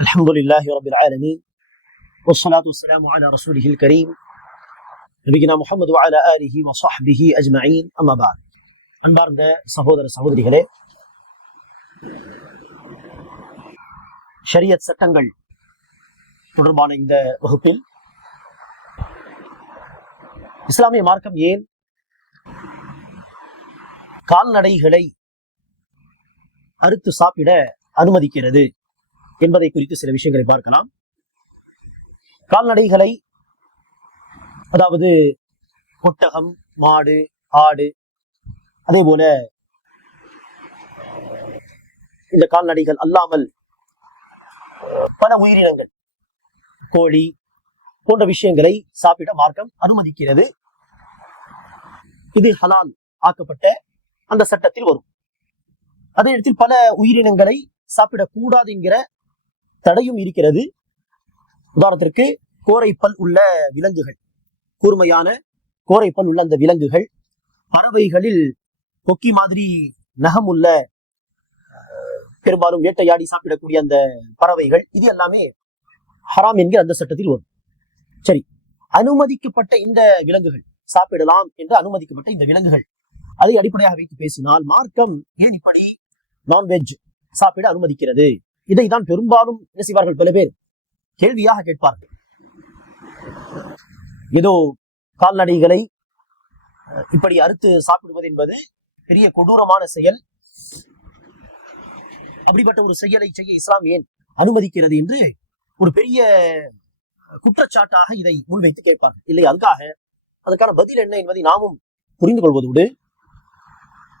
الحمد لله رب العالمين والصلاة والسلام على رسوله الكريم نبينا محمد وعلى آله وصحبه أجمعين أما بعد அன்பார்ந்த சகோதர சகோதரிகளே ஷரியத் சட்டங்கள் தொடர்பான இந்த வகுப்பில் இஸ்லாமிய மார்க்கம் ஏன் கால்நடைகளை அறுத்து சாப்பிட அனுமதிக்கிறது என்பதை குறித்து சில விஷயங்களை பார்க்கலாம். கால்நடைகளை அதாவது ஒட்டகம் மாடு ஆடு அதே போல இந்த கால்நடைகள் அல்லாமல் பல உயிரினங்கள் கோழி போன்ற விஷயங்களை சாப்பிட மார்க்கம் அனுமதிக்கிறது. இது ஹலால் ஆக்கப்பட்ட அந்த சட்டத்தில் வரும். அதே நேரத்தில் பல உயிரினங்களை சாப்பிடக்கூடாது என்கிற தடையும் இருக்கிறது. உதாரணத்திற்கு கோரைப்பல் உள்ள விலங்குகள். கூர்மையான கோரைப்பல் உள்ள அந்த விலங்குகள் பறவைகளில் கொக்கி மாதிரி நகம் உள்ள பெரும்பாலும் வேட்டையாடி சாப்பிடக்கூடிய அந்த பறவைகள் இது எல்லாமே ஹராம் என்கிற அந்த சட்டத்தில் வரும். சரி அனுமதிக்கப்பட்ட இந்த விலங்குகள் சாப்பிடலாம் என்று அனுமதிக்கப்பட்ட இந்த விலங்குகள் அதை அடிப்படையாக வைத்து பேசினால் மார்க்கம் ஏன் இப்படி நான்வெஜ் சாப்பிட அனுமதிக்கிறது? இதை தான் பெரும்பாலும் என்ன செய்வார்கள் பல பேர்? கேள்வியாக கேட்பார்கள். ஏதோ கால்நடைகளை அஹ், இப்படி அறுத்து சாப்பிடுவது என்பது பெரிய கொடூரமான செயல். அப்படிப்பட்ட ஒரு செயலை செய்ய இஸ்லாம் ஏன் அனுமதிக்கிறது என்று ஒரு பெரிய குற்றச்சாட்டாக இதை முன்வைத்து கேட்பார்கள். இல்லை அதுக்காக அதுக்கான பதில் என்ன என்பதை நாமும் புரிந்து கொள்வதோடு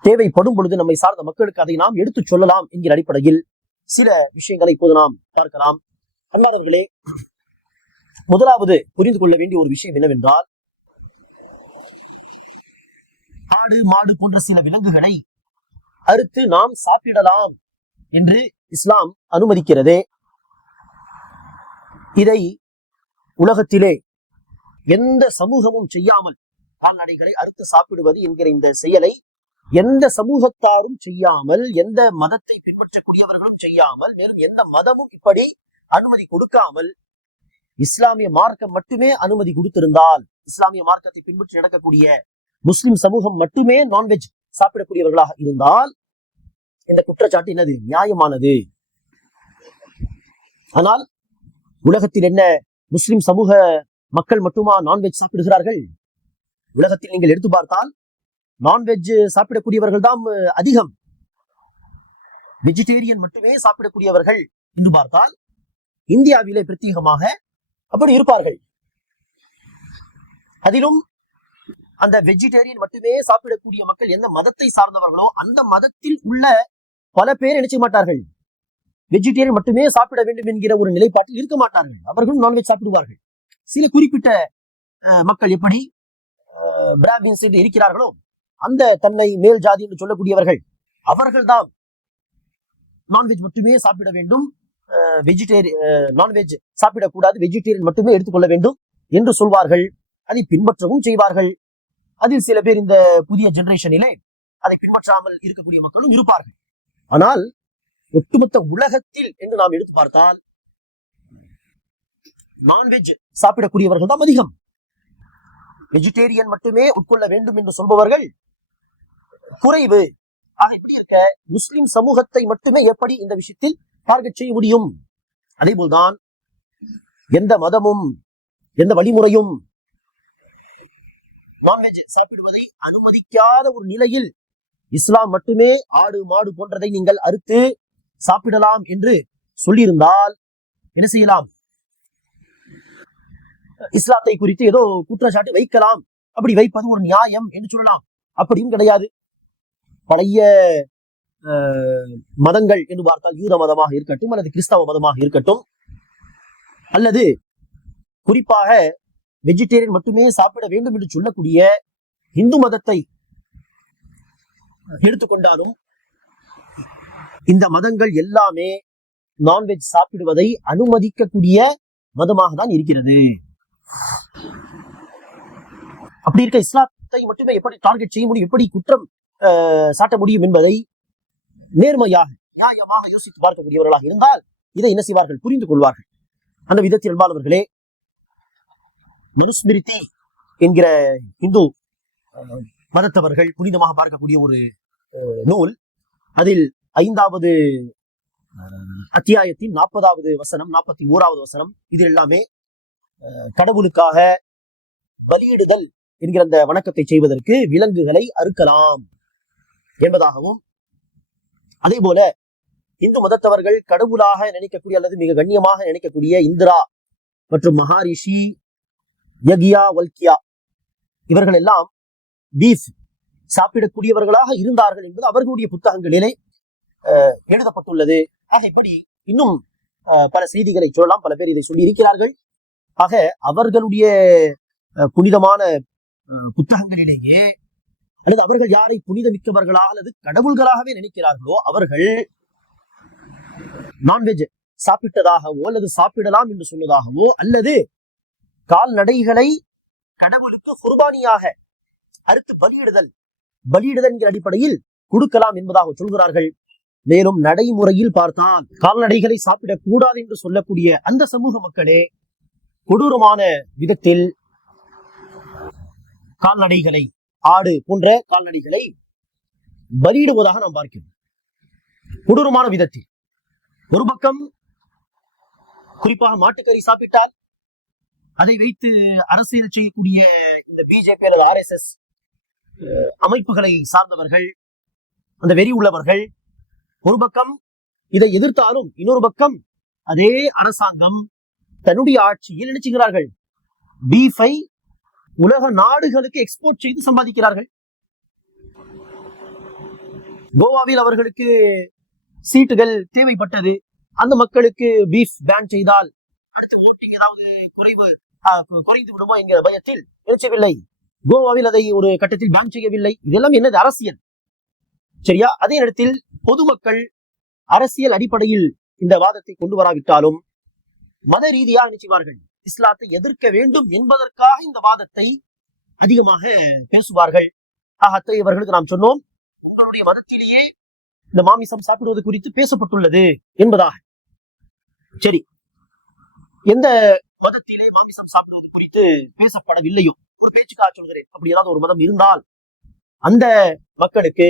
தேவைப்படும் பொழுது நம்மை சார்ந்த மக்களுக்கு அதை நாம் எடுத்துச் சொல்லலாம் என்கிற அடிப்படையில் சில விஷயங்களை இப்போது நாம் பார்க்கலாம். அன்பானவர்களே முதலாவது புரிந்து கொள்ள வேண்டிய ஒரு விஷயம் என்னவென்றால் ஆடு மாடு போன்ற சில விலங்குகளை அறுத்து நாம் சாப்பிடலாம் என்று இஸ்லாம் அனுமதிக்கிறது. இதை உலகத்திலே எந்த சமூகமும் செய்யாமல் கால்நடைகளை அறுத்து சாப்பிடுவது என்கிற இந்த செயலை எந்த சமூகத்தாரும் செய்யாமல் எந்த மதத்தை பின்பற்றக்கூடியவர்களும் செய்யாமல் மேலும் எந்த மதமும் இப்படி அனுமதி கொடுக்காமல் இஸ்லாமிய மார்க்கம் மட்டுமே அனுமதி கொடுத்திருந்தால் இஸ்லாமிய மார்க்கத்தை பின்பற்றி நடக்கக்கூடிய முஸ்லிம் சமூகம் மட்டுமே நான்வெஜ் சாப்பிடக்கூடியவர்களாக இருந்தால் இந்த குற்றச்சாட்டு என்னது? நியாயமானது. ஆனால் உலகத்தில் என்ன முஸ்லிம் சமூக மக்கள் மட்டுமா நான்வெஜ் சாப்பிடுகிறார்கள்? உலகத்தில் நீங்கள் எடுத்து பார்த்தால் நான்வெஜ் சாப்பிடக்கூடியவர்கள் தான் அதிகம். வெஜிடேரியன் மட்டுமே சாப்பிடக்கூடியவர்கள் என்று பார்த்தால் இந்தியாவிலே பிரத்யேகமாக அப்படி இருப்பார்கள். அதிலும் அந்த வெஜிடேரியன் மட்டுமே சாப்பிடக்கூடிய மக்கள் எந்த மதத்தை சார்ந்தவர்களோ அந்த மதத்தில் உள்ள பல பேர் நினைச்ச மாட்டார்கள்? வெஜிடேரியன் மட்டுமே சாப்பிட வேண்டும் என்கிற ஒரு நிலைப்பாட்டில் இருக்க மாட்டார்கள். அவர்களும் நான்வெஜ் சாப்பிடுவார்கள். சில குறிப்பிட்ட அஹ், மக்கள் எப்படி பிராமின்ஸ் இருக்கிறார்களோ அந்த தன்னை மேல் ஜாதி என்று சொல்லக்கூடியவர்கள் அவர்கள்தான் நான்வெஜ் மட்டுமே சாப்பிட வேண்டும். வெஜிடேரியன் நான்வெஜ் சாப்பிடக்கூடாது. வெஜிடேரியன் மட்டுமே எடுத்துக்கொள்ள வேண்டும் என்று சொல்வார்கள். அதை பின்பற்றவும் செய்வார்கள். அதில் சில பேர் இந்த புதிய ஜெனரேஷனிலே அதை பின்பற்றாமல் இருக்கக்கூடிய மக்களும் இருப்பார்கள். ஆனால் ஒட்டுமொத்த உலகத்தில் என்று நாம் எடுத்து பார்த்தால் நான்வெஜ் சாப்பிடக்கூடியவர்கள் தான் அதிகம். வெஜிடேரியன் மட்டுமே உட்கொள்ள வேண்டும் என்று சொல்பவர்கள் குறைவு. ஆக இப்படி இருக்க முஸ்லிம் சமூகத்தை மட்டுமே எப்படி இந்த விஷயத்தில் டார்கெட் செய்ய முடியும்? அதே போல்தான் எந்த மதமும் எந்த வழிமுறையும் நான்வெஜ் சாப்பிடுவதை அனுமதிக்காத ஒரு நிலையில் இஸ்லாம் மட்டுமே ஆடு மாடு போன்றதை நீங்கள் அறுத்து சாப்பிடலாம் என்று சொல்லியிருந்தால் என்ன செய்யலாம்? இஸ்லாத்தை குறித்து ஏதோ குற்றச்சாட்டு வைக்கலாம். அப்படி வைப்பது ஒரு நியாயம் என்று சொல்லலாம். அப்படியும் கிடையாது. பழைய அஹ், மதங்கள் என்று பார்த்தால் யூத மதமாக இருக்கட்டும் அல்லது கிறிஸ்தவ மதமாக இருக்கட்டும் அல்லது குறிப்பாக வெஜிடேரியன் மட்டுமே சாப்பிட வேண்டும் என்று சொல்லக்கூடிய இந்து மதத்தை எடுத்துக்கொண்டாலும் இந்த மதங்கள் எல்லாமே நான்வெஜ் சாப்பிடுவதை அனுமதிக்கக்கூடிய மதமாக தான் இருக்கிறது. அப்படி இருக்க இஸ்லாத்தை மட்டுமே எப்படி டார்கெட் செய்ய முடியும்? எப்படி குற்றம் சாட்ட முடியும் என்பதை நேர்மையாக நியாயமாக யோசித்து பார்க்கக்கூடியவர்களாக இருந்தால் இதை என்ன செய்வார்கள்? புரிந்து கொள்வார்கள். அந்த விதத்தில் அன்பானவர்களே மனுஸ்மிருதி என்கிற இந்து மதத்தவர்கள் புனிதமாக பார்க்கக்கூடிய ஒரு அஹ், நூல். அதில் ஐந்தாவது அஹ், அத்தியாயத்தின் நாற்பதாவது வசனம் நாற்பத்தி ஓராவது வசனம் இது எல்லாமே அஹ், கடவுளுக்காக பலியிடுதல் என்கிற அந்த வணக்கத்தை செய்வதற்கு விலங்குகளை அறுக்கலாம். என்பதாகவும் அதே போல இந்து மதத்தவர்கள் கடவுளாக நினைக்கக்கூடிய அல்லது மிக கண்ணியமாக நினைக்கக்கூடிய இந்திரா மற்றும் மகாரிஷி யகியா வல்கியா இவர்கள் எல்லாம் பீஃப் சாப்பிடக்கூடியவர்களாக இருந்தார்கள் என்பது அவர்களுடைய புத்தகங்களிலே எழுதப்பட்டுள்ளது. ஆக இப்படி இன்னும் பல செய்திகளை சொல்லலாம். பல பேர் இதை சொல்லி இருக்கிறார்கள் ஆக அவர்களுடைய புனிதமான புத்தகங்களிலேயே அல்லது அவர்கள் யாரை புனிதமிக்கவர்களாக அல்லது கடவுள்களாகவே நினைக்கிறார்களோ அவர்கள் நான்வெஜ் சாப்பிட்டதாகவோ அல்லது சாப்பிடலாம் என்று சொன்னதாகவோ அல்லது கால்நடைகளை கடவுளுக்கு குர்பானியாக அறுத்து பலியிடுதல் பலியிடுதல் என்கிற அடிப்படையில் கொடுக்கலாம் என்பதாக சொல்கிறார்கள். மேலும் நடைமுறையில் பார்த்தால் கால்நடைகளை சாப்பிடக்கூடாது என்று சொல்லக்கூடிய அந்த சமூக மக்களே கொடூரமான விதத்தில் கால்நடைகளை ஆடு போன்ற கால்நடைகளை பலியிடுவதாக நாம் பார்க்கிறோம். கொடூரமான விதத்தில். ஒரு பக்கம் குறிப்பாக மாட்டுக்கறி சாப்பிட்டால் அதை வைத்து அரசியல் செய்யக்கூடிய இந்த பிஜேபி அல்லது ஆர்எஸ்எஸ் அமைப்புகளை சார்ந்தவர்கள் அந்த வெறி உள்ளவர்கள் ஒரு பக்கம் இதை எதிர்த்தாலும் இன்னொரு பக்கம் அதே அரசாங்கம் தன்னுடைய ஆட்சியில் நினைச்சுகிறார்கள். பீஃபை உலக நாடுகளுக்கு எக்ஸ்போர்ட் செய்து சம்பாதிக்கிறார்கள். கோவாவில் அவர்களுக்கு சீட்டுகள் தேவைப்பட்டது. அந்த மக்களுக்கு பீஃப் பேன் செய்தால் அடுத்து ஓட்டிங் ஏதாவது குறைவு ஆஹ், குறைந்து விடுமோ என்கிற பயத்தில் நினைச்சவில்லை. கோவாவில் அதை ஒரு கட்டத்தில் பேன் செய்யவில்லை. இதெல்லாம் என்னது? அரசியல். சரியா? அதே நேரத்தில் பொதுமக்கள் அரசியல் அடிப்படையில் இந்த வாதத்தை கொண்டு வராவிட்டாலும் மத ரீதியாக நினைச்சுவார்கள் இஸ்லாத்தை எதிர்க்க வேண்டும் என்பதற்காக இந்த வாதத்தை அதிகமாக பேசுவார்கள். அத்தை இவர்களுக்கு நாம் சொன்னோம் உங்களுடைய மதத்திலேயே இந்த மாமிசம் சாப்பிடுவது குறித்து பேசப்பட்டுள்ளது என்பதாக. சரி எந்த மதத்திலே மாமிசம் சாப்பிடுவது குறித்து பேசப்படவில்லையோ? ஒரு பேச்சுக்காக சொல்கிறேன். அப்படி ஏதாவது ஒரு மதம் இருந்தால் அந்த மக்களுக்கு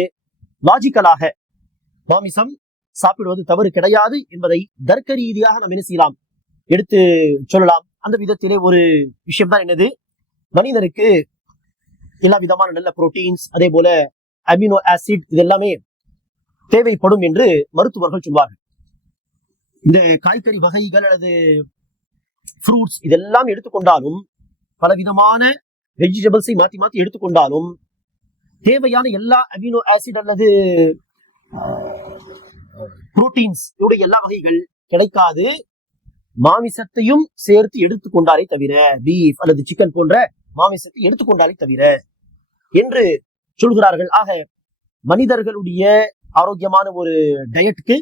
லாஜிக்கலாக மாமிசம் சாப்பிடுவது தவறு கிடையாது என்பதை தர்க்க ரீதியாக நாம் என்ன செய்யலாம்? எடுத்து சொல்லலாம். அந்த விதத்திலே ஒரு விஷயம் தான் என்னது? மனிதனுக்கு எல்லா விதமான நல்ல புரோட்டீன்ஸ் அதே போல அமினோ ஆசிட் இது எல்லாமே தேவைப்படும் என்று மருத்துவர்கள் சொல்வார்கள். இந்த காய்கறி வகைகள் அல்லது ஃப்ரூட்ஸ் இதெல்லாம் எடுத்துக்கொண்டாலும் பல விதமான வெஜிடபிள்ஸை மாத்தி மாத்தி எடுத்துக்கொண்டாலும் தேவையான எல்லா அமினோ ஆசிட் அல்லது புரோட்டீன்ஸ் இவருடைய எல்லா வகைகள் கிடைக்காது. மாமிசத்தையும் சேர்த்து எடுத்துக்கொண்டாலே தவிர பீஃப் அல்லது சிக்கன் போன்ற மாமிசத்தை எடுத்துக்கொண்டாலே தவிர என்று சொல்கிறார்கள். ஆக மனிதர்களுடைய ஆரோக்கியமான ஒரு டயட்டுக்கு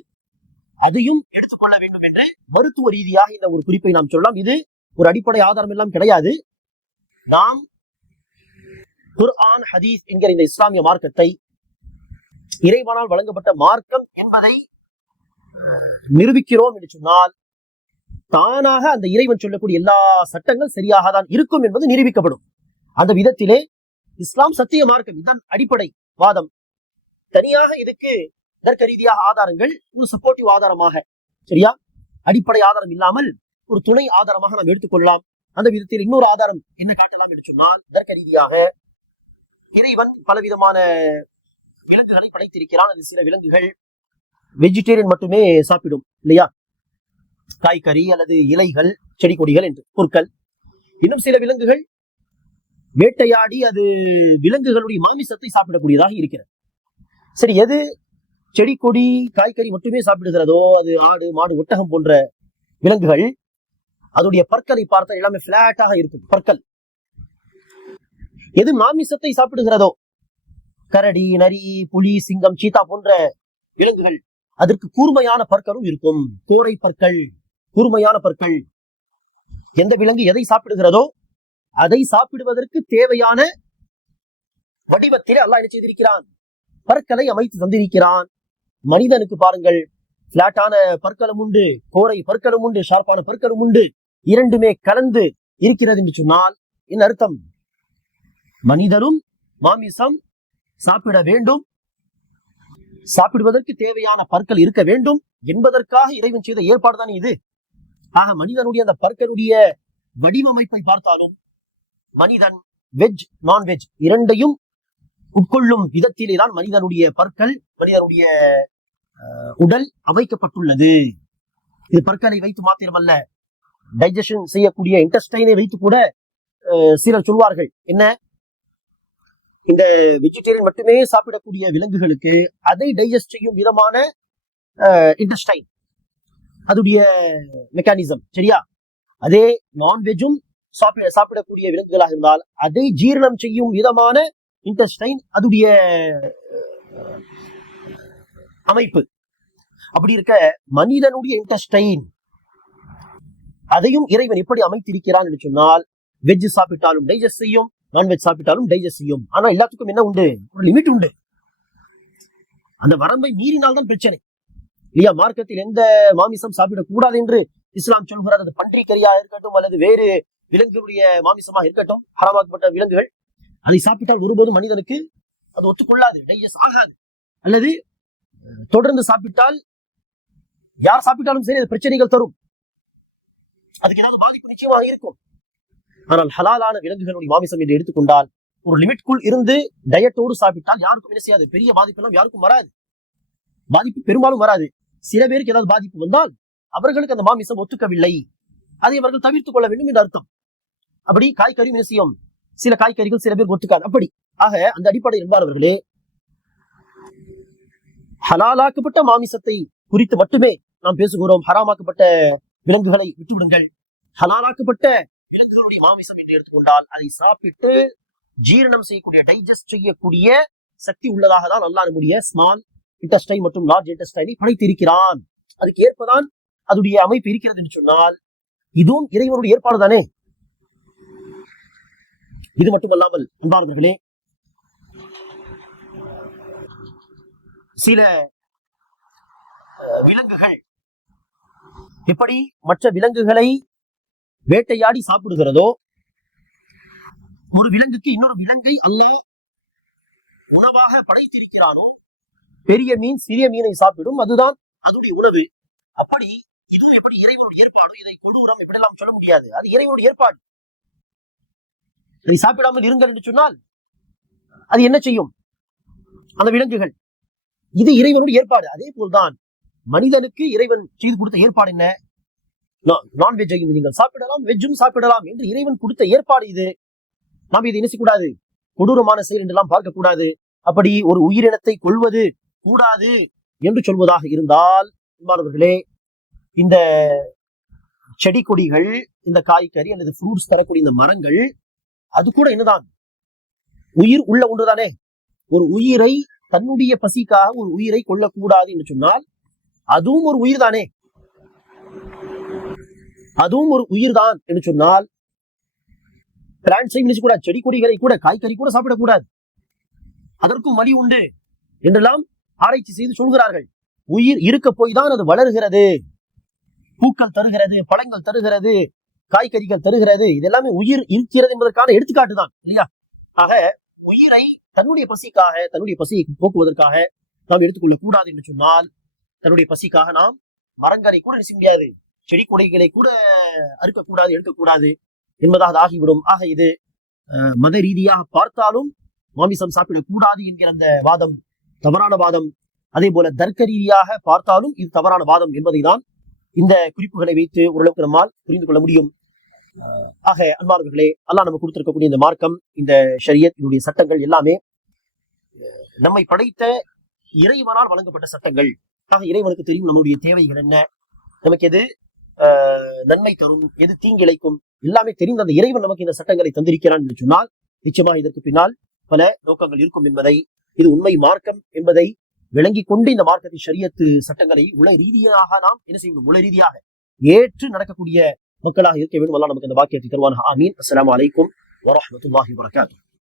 அதையும் எடுத்துக்கொள்ள வேண்டும் என்று மருத்துவ ரீதியாக இந்த ஒரு குறிப்பை நாம் சொல்லலாம். இது ஒரு அடிப்படை ஆதாரம் எல்லாம் கிடையாது. நாம் குர்ஆன் ஹதீஸ் என்கிற இந்த இஸ்லாமிய மார்க்கத்தை இறைவனால் வழங்கப்பட்ட மார்க்கம் என்பதை அஹ், நிரூபிக்கிறோம் என்று சொன்னால் தானாக அந்த இறைவன் சொல்லக்கூடிய எல்லா சட்டங்கள் சரியாக தான் இருக்கும் என்பது நிரூபிக்கப்படும். அந்த விதத்திலே இஸ்லாம் சத்திய மார்க்கம் இதன் அடிப்படை வாதம். தனியாக இதுக்கு தர்க்க ரீதியாக ஆதாரங்கள் ஒரு சப்போர்ட்டிவ் ஆதாரமாக சரியா? அடிப்படை ஆதாரம் இல்லாமல் ஒரு துணை ஆதாரமாக நாம் எடுத்துக்கொள்ளலாம். அந்த விதத்தில் இன்னொரு ஆதாரம் என்ன காட்டலாம் என்று சொன்னால் தர்க்க ரீதியாக இறைவன் பலவிதமான விலங்குகளை படைத்திருக்கிறான். அது சில விலங்குகள் வெஜிடேரியன் மட்டுமே சாப்பிடும் இல்லையா? காய்கறி அல்லது இலைகள் செடி கொடிகள் என்று பொருட்கள். இன்னும் சில விலங்குகள் வேட்டையாடி அது விலங்குகளுடைய மாமிசத்தை சாப்பிடக்கூடியதாக இருக்கிறது. சரி எது செடி கொடி காய்கறி மட்டுமே சாப்பிடுகிறதோ அது ஆடு மாடு ஒட்டகம் போன்ற விலங்குகள் அதனுடைய பற்களை பார்த்தால் எல்லாமே பிளாட்டாக இருக்கும் பற்கள். எது மாமிசத்தை சாப்பிடுகிறதோ கரடி நரி புலி சிங்கம் சீதா போன்ற விலங்குகள் அதற்கு கூர்மையான பற்களும் இருக்கும் கோரை பற்கள். கூர்மையான பற்கள். எந்த விலங்கு எதை சாப்பிடுகிறதோ அதை சாப்பிடுவதற்கு தேவையான வடிவத்திலே அல்லாஹ் என்ன செய்திருக்கிறான்? பற்களை அமைத்து தந்திருக்கிறான். மனிதனுக்கு பாருங்கள் பிளாட்டான பற்களும் உண்டு கோரை பற்களும் உண்டு ஷார்ப்பான பற்களும் உண்டு இரண்டுமே கலந்து இருக்கிறது என்று சொன்னால் என்ன அர்த்தம்? மனிதனும் மாமிசம் சாப்பிட வேண்டும் சாப்பிடுவதற்கு தேவையான பற்கள் இருக்க வேண்டும் என்பதற்காக இறைவன் செய்த ஏற்பாடுதான் இது? ஆக மனிதனுடைய அந்த பற்களுடைய வடிவமைப்பை பார்த்தாலும் மனிதன் வெஜ் நான்வெஜ் இரண்டையும் உட்கொள்ளும் விதத்திலே தான் மனிதனுடைய பற்கள் மனிதனுடைய உடல் அமைக்கப்பட்டுள்ளது இது பற்களை வைத்து மாத்திரமல்ல டைஜஷன் செய்யக்கூடிய இன்டெஸ்டைனை வைத்து கூட சிலர் சொல்வார்கள். என்ன? இந்த வெஜிடேரியன் மட்டுமே சாப்பிடக்கூடிய விலங்குகளுக்கு அதை டைஜஸ்ட் செய்யும் விதமான இன்டெஸ்டைன் அதுடைய மெக்கானிசம் சரியா? அதே நான்வெஜும் சாப்பிட சாப்பிடக்கூடிய விலங்குகளாக இருந்தால் அதை ஜீரணம் செய்யும் விதமான இன்டெஸ்டைன் அதுடைய அமைப்பு. அப்படி இருக்க மனிதனுடைய இன்டெஸ்டைன் அதையும் இறைவன் எப்படி அமைத்திருக்கிறான் என்று சொன்னால் வெஜ் சாப்பிட்டாலும் டைஜஸ்ட் செய்யும் நான்வெஜ் சாப்பிட்டாலும் டைஜஸ்ட் செய்யும். ஆனா எல்லாத்துக்கும் என்ன உண்டு? ஒரு லிமிட் உண்டு. அந்த வரம்பை மீறினால் தான் பிரச்சனை. இல்லையா மார்க்கத்தில் எந்த மாமிசம் சாப்பிடக்கூடாது என்று இஸ்லாம் சொல்கிறது அது பன்றி கறியா இருக்கட்டும் அல்லது வேறு விலங்குகளுடைய மாமிசமாக இருக்கட்டும் ஹராமாக்கப்பட்ட விலங்குகள் அதை சாப்பிட்டால் ஒருபோதும் மனிதனுக்கு அது ஒத்துக்கொள்ளாது டைஜஸ்ட் ஆகாது. அல்லது தொடர்ந்து சாப்பிட்டால் யார் சாப்பிட்டாலும் சரி அது பிரச்சனைகள் தரும். அதுக்கு ஏதாவது பாதிப்பு நிச்சயமாக இருக்கும். ஆனால் ஹலாலான விலங்குகளுடைய மாமிசம் என்று எடுத்துக்கொண்டால் ஒரு லிமிட்குள் இருந்து டயட்டோடு சாப்பிட்டால் யாருக்கும் என்ன செய்யாது? பெரிய பாதிப்பு எல்லாம் யாருக்கும் வராது. பாதிப்பு பெரும்பாலும் வராது. சில பேருக்கு ஏதாவது பாதிப்பு வந்தால் அவர்களுக்கு அந்த மாமிசம் ஒத்துக்கவில்லை. அதை அவர்கள் தவிர்த்துக் கொள்ள வேண்டும் என்று அர்த்தம். அப்படி காய்கறி நிச்சயம் சில காய்கறிகள் சில பேர் ஒத்துக்காது. அப்படி. ஆக அந்த அடிப்படை என்பார்களே ஹலாலாக்கப்பட்ட மாமிசத்தை குறித்து மட்டுமே நாம் பேசுகிறோம். ஹராமாக்கப்பட்ட விலங்குகளை விட்டுவிடுங்கள். ஹலாலாக்கப்பட்ட விலங்குகளுடைய மாமிசம் என்று எடுத்துக்கொண்டால் அதை சாப்பிட்டு ஜீரணம் செய்யக்கூடிய டைஜஸ்ட் செய்யக்கூடிய சக்தி உள்ளதாக தான் அல்லா நம்முடைய ஸ்மால் இன்டஸ்டைன் மற்றும் லார்ஜ் இன்டஸ்டைனை படைத்திருக்கிறான். அதுக்கு ஏற்பதான் அதுடைய அமைப்பு இருக்கிறது என்று சொன்னால் இதுவும் இறைவனுடைய ஏற்பாடு தானே? இது மட்டுமல்லாமல் அன்பானவர்களே சில அஹ், விலங்குகள் எப்படி மற்ற விலங்குகளை வேட்டையாடி சாப்பிடுகிறதோ ஒரு விலங்குக்கு இன்னொரு விலங்கை அல்ல உணவாக படைத்திருக்கிறானோ பெரிய மீன் சிறிய மீனை சாப்பிடும். அதுதான் அதனுடைய உணவு. அப்படி இதுவும் எப்படி இறைவனுடைய ஏற்பாடு? இதை கொடூரம் எப்படிலாம் சொல்ல முடியாது. அது இறைவனுடைய ஏற்பாடு. இதை சாப்பிடாமல் இருங்கள் என்று சொன்னால் அது என்ன செய்யும்? அந்த விலங்குகள். இது இறைவனுடைய ஏற்பாடு. அதே போல்தான் மனிதனுக்கு இறைவன் செய்து கொடுத்த ஏற்பாடு என்ன? நான்வெஜ்ஜையும் நீங்கள் சாப்பிடலாம் வெஜ்ஜும் சாப்பிடலாம் என்று இறைவன் கொடுத்த ஏற்பாடு இது. நாம் இதை நினைக்கக்கூடாது. கொடூரமான செயல் என்றெல்லாம் பார்க்கக்கூடாது. அப்படி ஒரு உயிரினத்தை கொள்வது கூடாது என்று சொல்வதாக இருந்தால் அன்பானவர்களே இந்த செடி கொடிகள் இந்த காய்கறி அல்லது ஃப்ரூட்ஸ் தரக்கூடிய இந்த மரங்கள் அது கூட என்னதான்? உயிர் உள்ள ஒன்றுதானே? ஒரு உயிரை தன்னுடைய பசிக்காக ஒரு உயிரை கொல்லக்கூடாது என்று சொன்னால் அதுவும் ஒரு உயிர் தானே அதுவும் ஒரு உயிர் தான் என்று சொன்னால் பிளான்ட்ஸை கூட செடி கொடிகளை கூட காய்கறி கூட சாப்பிடக்கூடாது. அதற்கும் வழி உண்டு. என்றெல்லாம் ஆராய்ச்சி செய்து சொல்கிறார்கள். உயிர் இருக்க போய் தான் அது வளர்கிறது. பூக்கள் தருகிறது பழங்கள் தருகிறது காய்கறிகள் தருகிறது. இதெல்லாமே உயிர் இருக்கிறது என்பதற்கான எடுத்துக்காட்டு தான் இல்லையா? ஆக உயிரை தன்னுடைய பசிக்காக தன்னுடைய பசியை போக்குவதற்காக நாம் எடுத்துக்கொள்ள கூடாது என்று சொன்னால் தன்னுடைய பசிக்காக நாம் மரங்களை கூட நினைச்ச முடியாது. செடி கொடைகளை கூட அறுக்கக்கூடாது எடுக்கக்கூடாது என்பதாக அது ஆகிவிடும். ஆக இது அஹ், மத ரீதியாக பார்த்தாலும் மாமிசம் சாப்பிடக்கூடாது என்கிற அந்த வாதம் தவறான வாதம். அதே போல தர்க்க ரீதியாக பார்த்தாலும் இது தவறான வாதம் என்பதை தான் இந்த குறிப்புகளை வைத்து ஓரளவுக்கு நம்மால் புரிந்து கொள்ள முடியும். ஆக அன்பார்வர்களே அல்லாஹ் நம்ம கொடுத்திருக்கக்கூடிய இந்த மார்க்கம் இந்த ஷரியத் இதனுடைய சட்டங்கள் எல்லாமே நம்மை படைத்த இறைவனால் வழங்கப்பட்ட சட்டங்கள். ஆக இறைவனுக்கு தெரியும் நம்முடைய தேவைகள் என்ன நமக்கு எது நன்மை தரும் எது தீங்கிழைக்கும் எல்லாமே தெரிந்த அந்த இறைவன் நமக்கு இந்த சட்டங்களை தந்திருக்கிறான் என்று சொன்னால் நிச்சயமாக இதற்கு பின்னால் பல நோக்கங்கள் இருக்கும் என்பதை இது உண்மை மார்க்கம் என்பதை விளங்கிக் கொண்டு இந்த மார்க்கத்தின் ஷரியத்து சட்டங்களை உல ரீதியாக நாம் என்ன செய்யணும்? உல ரீதியாக ஏற்று நடக்கக்கூடிய மக்களாக இருக்க வேண்டும் நமக்கு அந்த வாக்கியத்தை தருவான் ஆமீன். அஸ்லாம் அலைக்கும் வரமத்துல்லாஹி வபரகாத்துஹு.